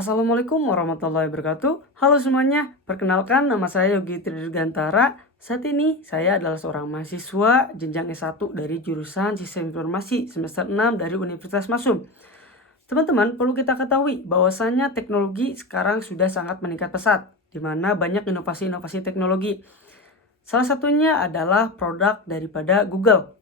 Assalamualaikum warahmatullahi wabarakatuh. Halo semuanya, perkenalkan nama saya Yogi Tridirgantara. Saat ini saya adalah seorang mahasiswa jenjang S1 dari jurusan Sistem Informasi semester 6 dari Universitas Masum. Teman-teman, perlu kita ketahui bahwasannya teknologi sekarang sudah sangat meningkat pesat, di mana banyak inovasi-inovasi teknologi. Salah satunya adalah produk daripada Google.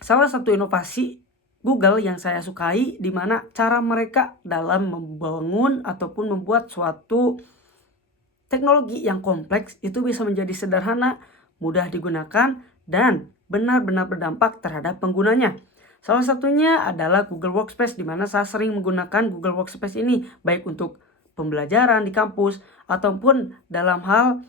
Salah satu inovasi Google yang saya sukai di mana cara mereka dalam membangun ataupun membuat suatu teknologi yang kompleks itu bisa menjadi sederhana, mudah digunakan, dan benar-benar berdampak terhadap penggunanya. Salah satunya adalah Google Workspace, di mana saya sering menggunakan Google Workspace ini baik untuk pembelajaran di kampus ataupun dalam hal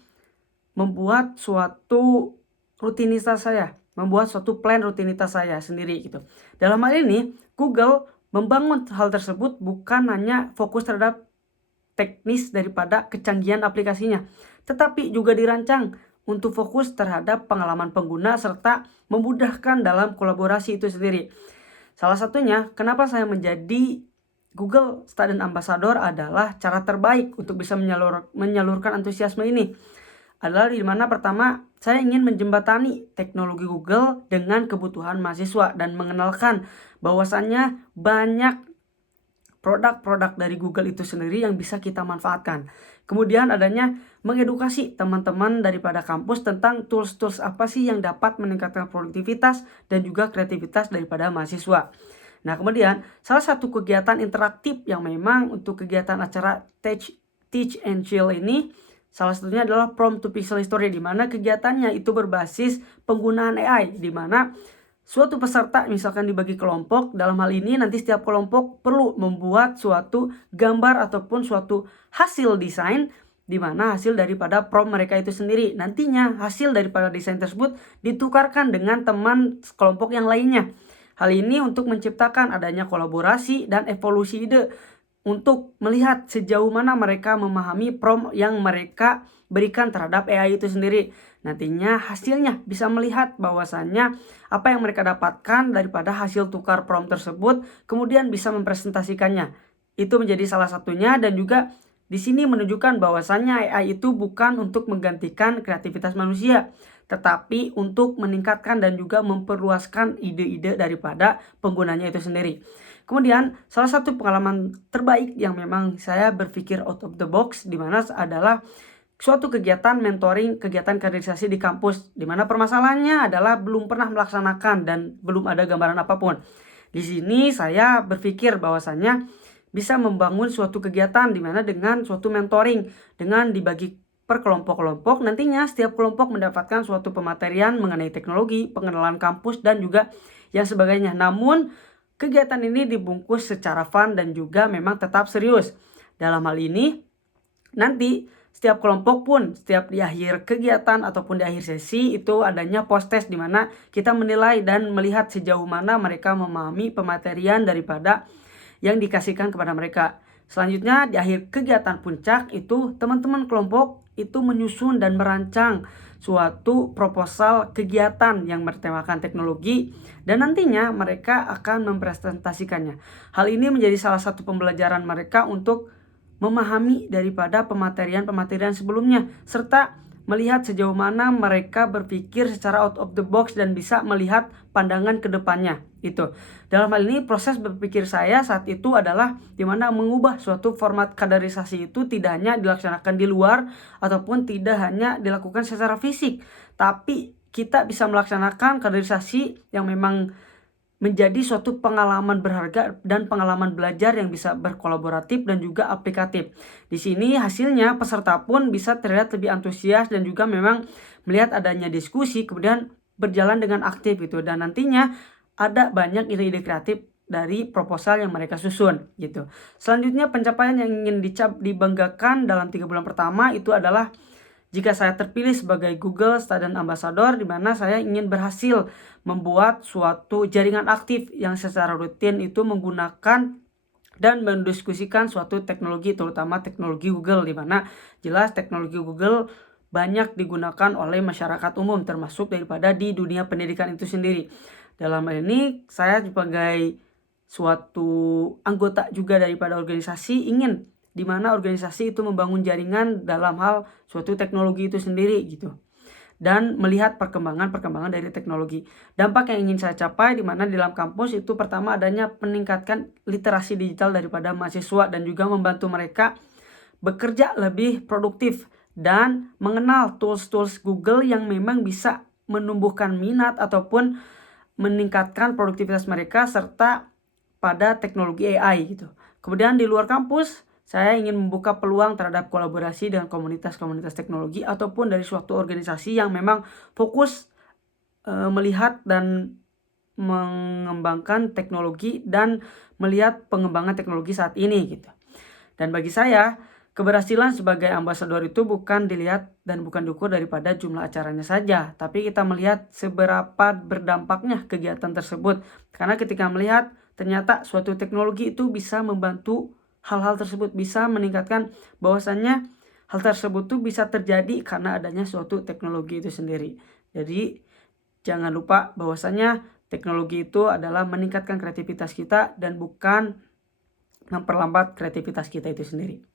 membuat suatu rutinitas saya, membuat suatu plan rutinitas saya sendiri gitu. Dalam hal ini, Google membangun hal tersebut bukan hanya fokus terhadap teknis daripada kecanggihan aplikasinya, tetapi juga dirancang untuk fokus terhadap pengalaman pengguna serta memudahkan dalam kolaborasi itu sendiri. Salah satunya kenapa saya menjadi Google Student Ambassador adalah cara terbaik untuk bisa menyalurkan antusiasme ini adalah di mana pertama saya ingin menjembatani teknologi Google dengan kebutuhan mahasiswa dan mengenalkan bahwasannya banyak produk-produk dari Google itu sendiri yang bisa kita manfaatkan. Kemudian adanya mengedukasi teman-teman daripada kampus tentang tools-tools apa sih yang dapat meningkatkan produktivitas dan juga kreativitas daripada mahasiswa. Nah, kemudian salah satu kegiatan interaktif yang memang untuk kegiatan acara Teach and Chill ini salah satunya adalah Prompt to Pixel History, di mana kegiatannya itu berbasis penggunaan AI, di mana suatu peserta misalkan dibagi kelompok. Dalam hal ini nanti setiap kelompok perlu membuat suatu gambar ataupun suatu hasil desain, di mana hasil daripada prompt mereka itu sendiri. Nantinya hasil daripada desain tersebut ditukarkan dengan teman kelompok yang lainnya. Hal ini untuk menciptakan adanya kolaborasi dan evolusi ide untuk melihat sejauh mana mereka memahami prompt yang mereka berikan terhadap AI itu sendiri. Nantinya hasilnya bisa melihat bahwasannya apa yang mereka dapatkan daripada hasil tukar prompt tersebut, kemudian bisa mempresentasikannya. Itu menjadi salah satunya, dan juga di sini menunjukkan bahwasannya AI itu bukan untuk menggantikan kreativitas manusia, tetapi untuk meningkatkan dan juga memperluaskan ide-ide daripada penggunanya itu sendiri. Kemudian salah satu pengalaman terbaik yang memang saya berpikir out of the box di mana adalah suatu kegiatan mentoring, kegiatan kaderisasi di kampus, di mana permasalahannya adalah belum pernah melaksanakan dan belum ada gambaran apapun. Di sini saya berpikir bahwasannya bisa membangun suatu kegiatan di mana dengan suatu mentoring, dengan dibagi per kelompok-kelompok, nantinya setiap kelompok mendapatkan suatu pematerian mengenai teknologi, pengenalan kampus, dan juga yang sebagainya. Namun kegiatan ini dibungkus secara fun dan juga memang tetap serius. Dalam hal ini, nanti setiap kelompok pun setiap di akhir kegiatan ataupun di akhir sesi itu adanya post test, di mana kita menilai dan melihat sejauh mana mereka memahami pematerian daripada yang dikasihkan kepada mereka. Selanjutnya di akhir kegiatan puncak itu teman-teman kelompok itu menyusun dan merancang suatu proposal kegiatan yang bertemakan teknologi, dan nantinya mereka akan mempresentasikannya. Hal ini menjadi salah satu pembelajaran mereka untuk memahami daripada pematerian-pematerian sebelumnya, serta melihat sejauh mana mereka berpikir secara out of the box dan bisa melihat pandangan ke depannya. Itu. Dalam hal ini proses berpikir saya saat itu adalah dimana mengubah suatu format kaderisasi itu tidak hanya dilaksanakan di luar ataupun tidak hanya dilakukan secara fisik, tapi kita bisa melaksanakan kaderisasi yang memang menjadi suatu pengalaman berharga dan pengalaman belajar yang bisa berkolaboratif dan juga aplikatif. Di sini hasilnya peserta pun bisa terlihat lebih antusias dan juga memang melihat adanya diskusi, kemudian berjalan dengan aktif gitu, dan nantinya ada banyak ide-ide kreatif dari proposal yang mereka susun gitu. Selanjutnya pencapaian yang ingin dibanggakan dalam 3 bulan pertama itu adalah jika saya terpilih sebagai Google Student Ambassador, di mana saya ingin berhasil membuat suatu jaringan aktif yang secara rutin itu menggunakan dan mendiskusikan suatu teknologi, terutama teknologi Google, di mana jelas teknologi Google banyak digunakan oleh masyarakat umum termasuk daripada di dunia pendidikan itu sendiri. Dalam hal ini saya sebagai suatu anggota juga daripada organisasi ingin di mana organisasi itu membangun jaringan dalam hal suatu teknologi itu sendiri gitu. Dan melihat perkembangan dari teknologi. Dampak yang ingin saya capai di mana di dalam kampus itu pertama adanya meningkatkan literasi digital daripada mahasiswa dan juga membantu mereka bekerja lebih produktif dan mengenal tools-tools Google yang memang bisa menumbuhkan minat ataupun meningkatkan produktivitas mereka serta pada teknologi AI gitu. Kemudian di luar kampus, saya ingin membuka peluang terhadap kolaborasi dengan komunitas-komunitas teknologi ataupun dari suatu organisasi yang memang fokus melihat dan mengembangkan teknologi dan melihat pengembangan teknologi saat ini gitu. Dan bagi saya, keberhasilan sebagai ambasador itu bukan dilihat dan bukan diukur daripada jumlah acaranya saja, tapi kita melihat seberapa berdampaknya kegiatan tersebut. Karena ketika melihat ternyata suatu teknologi itu bisa membantu hal-hal tersebut, bisa meningkatkan bahwasannya hal tersebut tuh bisa terjadi karena adanya suatu teknologi itu sendiri. Jadi jangan lupa bahwasannya teknologi itu adalah meningkatkan kreativitas kita dan bukan memperlambat kreativitas kita itu sendiri.